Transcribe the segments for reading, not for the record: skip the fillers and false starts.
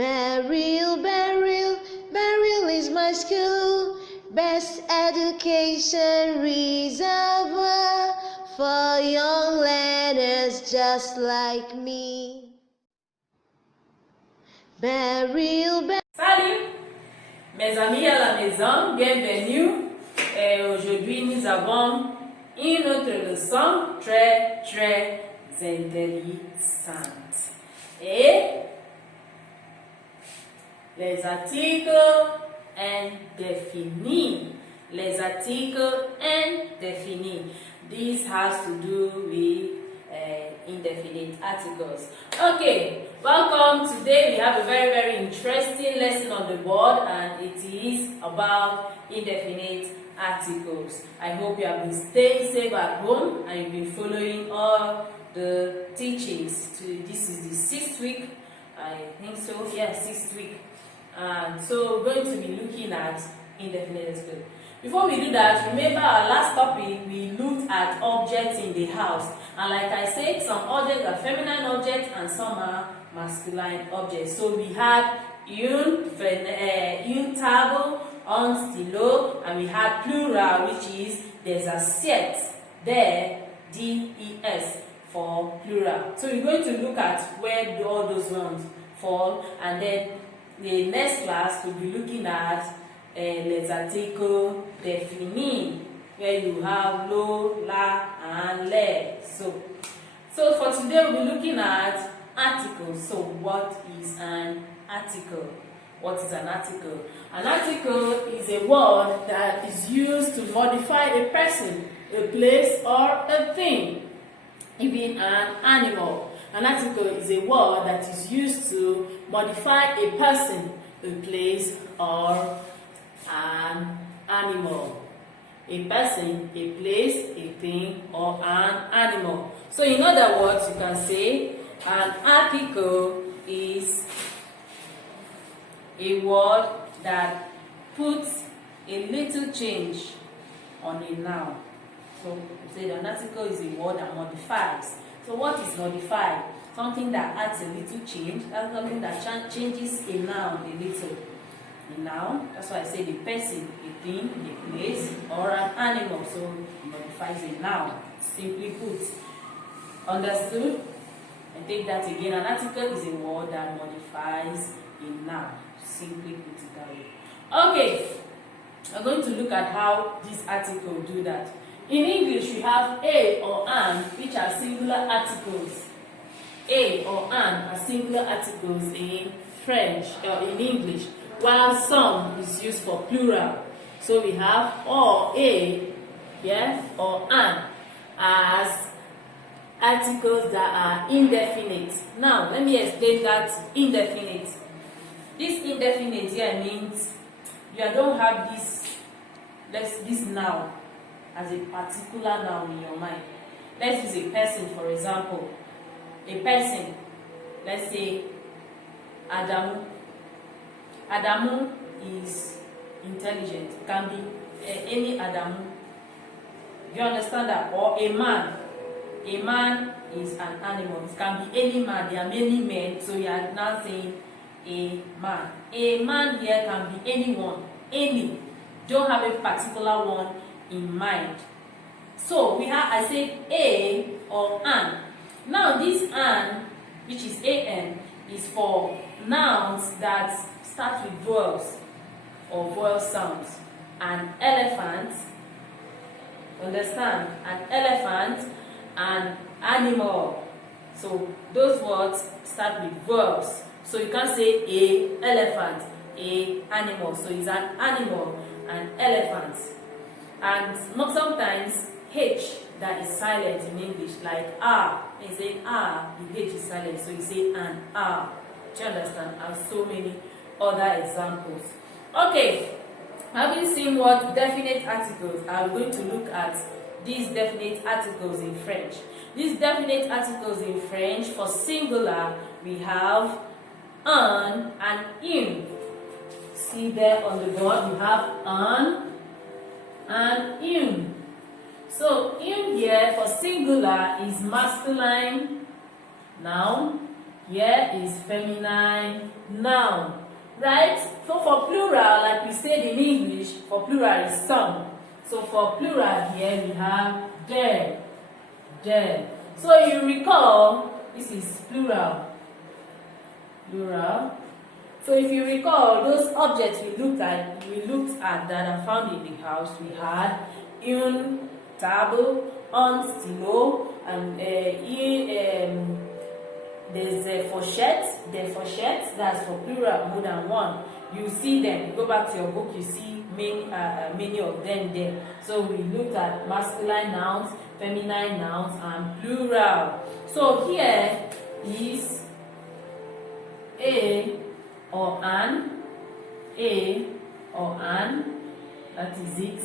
Beryl, Beryl, Beryl is my school, best education reservoir for young learners just like me. Beryl, Salut mes amis à la maison, bienvenue. Aujourd'hui nous avons une autre leçon très intéressante. Et les articles indéfinis. Les articles indéfinis. This has to do with indefinite articles. Okay, welcome. Today we have a very interesting lesson on the board, and it is about indefinite articles. I hope you have been staying safe at home and you've been following all the teachings. This is the 6th week, I think so. Yeah, 6th week. And so we're going to be looking at indefinite articles. Before we do that, remember our last topic, we looked at objects in the house. And like I said, some objects are feminine objects and some are masculine objects. So we had un table, un stylo, and we had plural, which is there's a set there, D-E-S, for plural. So we're going to look at where all those ones fall, and then the next class we'll be looking at les articles définis, where you have lo, la, and le. So for today we'll be looking at articles. So what is an article? What is an article? An article is a word that is used to modify a person, a place, or a thing, even an animal. An article is a word that is used to modify a person, a place, or an animal. A person, a place, a thing, or an animal. So in other words, you can say an article is a word that puts a little change on a noun. So you say an article is a word that modifies. So what is modify? Something that adds a little change. That's something that changes a noun a little. A noun, that's why I say the person, a thing, a place, or an animal. So it modifies a noun, simply put. Understood? I take that again. An article is a word that modifies a noun. Simply put it that way. Okay, we're going to look at how this article do that. In English, we have a or an, which are singular articles. A or an are singular articles in French or in English, while some is used for plural. So we have or a, yeah, or an as articles that are indefinite. Now, let me explain that indefinite. This indefinite here means you don't have this noun as a particular noun in your mind. Let's use a person, for example. A person, let's say Adamu. Adamu is intelligent. It can be any Adamu. You understand that? Or a man. A man is an animal. It can be any man. There are many men, so you are now saying a man. A man here can be anyone. Any. Don't have a particular one in mind. So we have, I said a or an. Now this an, which is an, is for nouns that start with vowels or vowel sounds. An elephant, understand? An elephant, an animal. So those words start with vowels. So you can say a elephant, a animal. So it's an animal, an elephant. And not sometimes H that is silent in English, like R. You say R, the H is silent, so you say an R. Do you understand? And so many other examples. Okay, having seen what definite articles, I'm going to look at these definite articles in French. These definite articles in French, for singular, we have un and une. See there on the board, we have un and une. So une here for singular is masculine noun. here is feminine noun, right? So for plural, like we said in English, for plural is some. So for plural here we have there. So you recall, this is plural. So if you recall, those objects we looked at that are found in the house, we had une table, un stylo, and there's a fourchette, that's for plural, more than one. You see them, you go back to your book, you see many of them there. So we looked at masculine nouns, feminine nouns, and plural. So here is a or an, that is it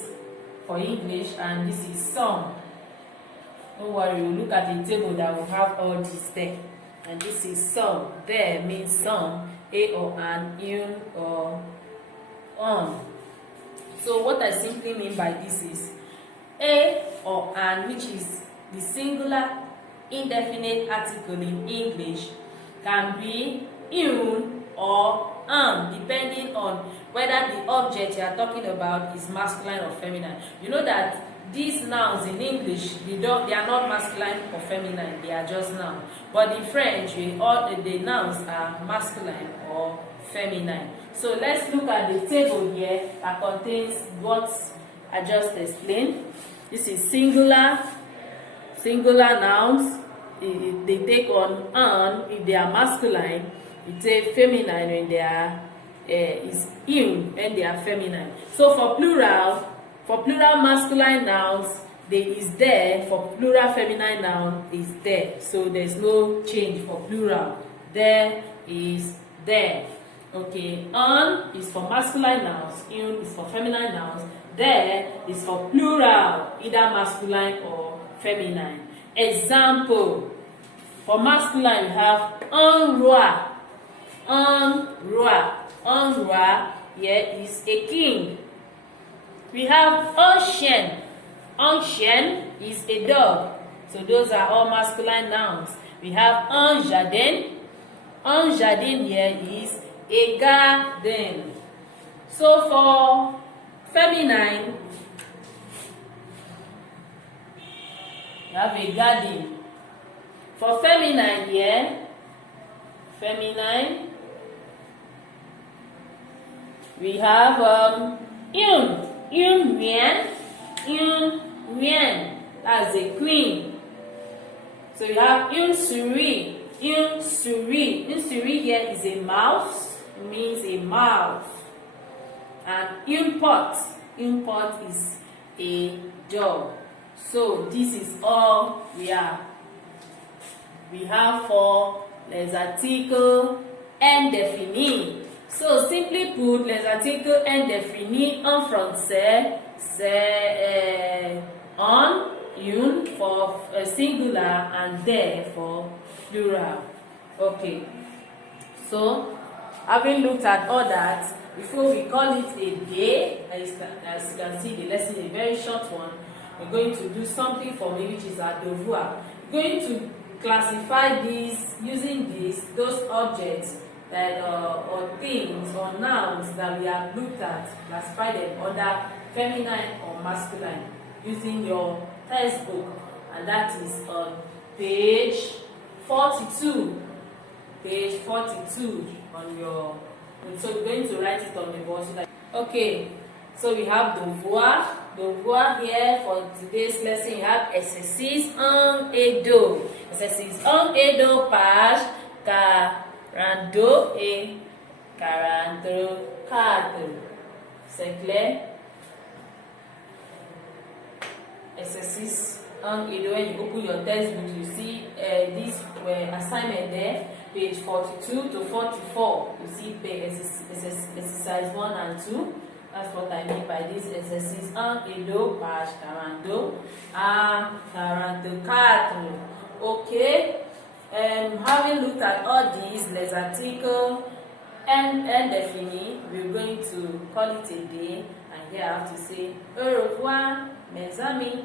for English, and this is some. Don't worry, we'll look at the table that will have all this there. And this is some. There means some, a or an, un or on. So what I simply mean by this is a or an, which is the singular indefinite article in English, can be un or an, depending on whether the object you are talking about is masculine or feminine. You know that these nouns in English, they are not masculine or feminine, they are just nouns. But in French, all the nouns are masculine or feminine. So let's look at the table here that contains what I just explained. This is singular nouns. They take on an if they are masculine. It take feminine when they are is in and they are feminine. So for plural masculine nouns, there is there. For plural feminine noun is there. So there's no change for plural. There is there. Okay, an is for masculine nouns, in is for feminine nouns, there is for plural, either masculine or feminine. Example, for masculine we have un roi. Un roi here is a king. We have un chien. Un chien is a dog. So those are all masculine nouns. We have un jardin. Un jardin here is a garden. So for feminine, we have a garden. For feminine here, we have une reine, that's a queen. So you have une souris. Une souris here is a mouse, means a mouse. And une pot is a dog. So this is all we have. We have for les articles indéfinis. So simply put, les articles indéfinis en français, c'est un, une for singular, and there for plural. Okay. So having looked at all that, before we call it a day, as you can see, the lesson is a very short one. We're going to do something for me, which is a devoir. We're going to classify these using those objects that or things or nouns that we have looked at, classify them under feminine or masculine using your textbook, and that is on page 42. Page 42 on your. So you're going to write it on the board. Okay, so we have devoir. Devoir here for today's lesson. You have exercice 1 et 2. Exercice 1 et 2, page 42 et 44. C'est clair? Exercice 1 et 2. When you open your textbook, you see this assignment there. Page 42 to 44. You see exercise 1 and 2. That's what I mean by this exercice 1 et 2, page 42 à 44. Okay. Having looked at all these, les articles indéfinis, we're going to call it a day. And here I have to say au revoir, mes amis.